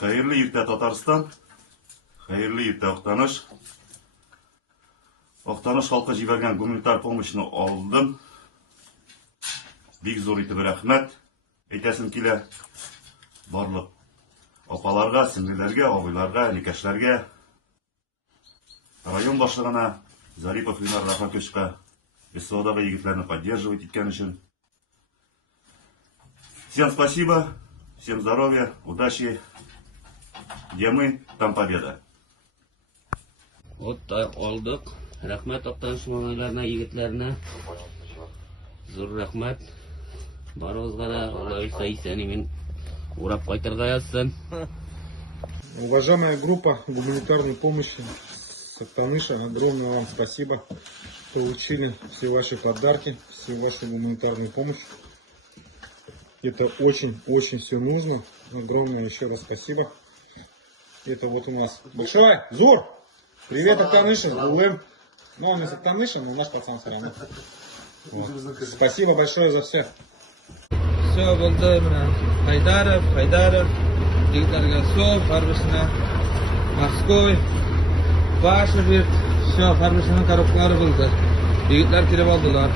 Hayırlı irte Tatarstan, hayırlı irte Oktanaş. Oktanaş halka жиберген гуманитар помощьны aldım. Бик зур итеп рәхмәт. Әйтәсем килә барлык апаларга, сеңлеләргә, абыйларга, никәшләргә, район башлыгына, Зарипов Ленар Рафаковичка, СОдагы егетләрне поддерживать иткән өчен. Всем спасибо, всем здоровья, удачи, где мы, там победа. Вот алдык. Рәхмәт Октаныш малайларына, егетләренә. Зур рәхмәт. Барыгызга да Алла исән-имин урап кайтырга язсын. Уважаемая группа гуманитарной помощи с Октаныша, огромное вам спасибо. Получили все ваши подарки, всю вашу гуманитарную помощь. Это очень все нужно. Огромное еще раз спасибо. Это вот у нас большой Зур! Привет, Октаныша, с Булым. Ну, он из Октаныша, но наш пацан все равно. Вот. Спасибо большое за все. Все, болды, Хайдаров, егеттерге сов, һәрберсенә Морской, Паша бирд, все, һәрберсенең коробкалары булды. Егетләр килеп алдылар.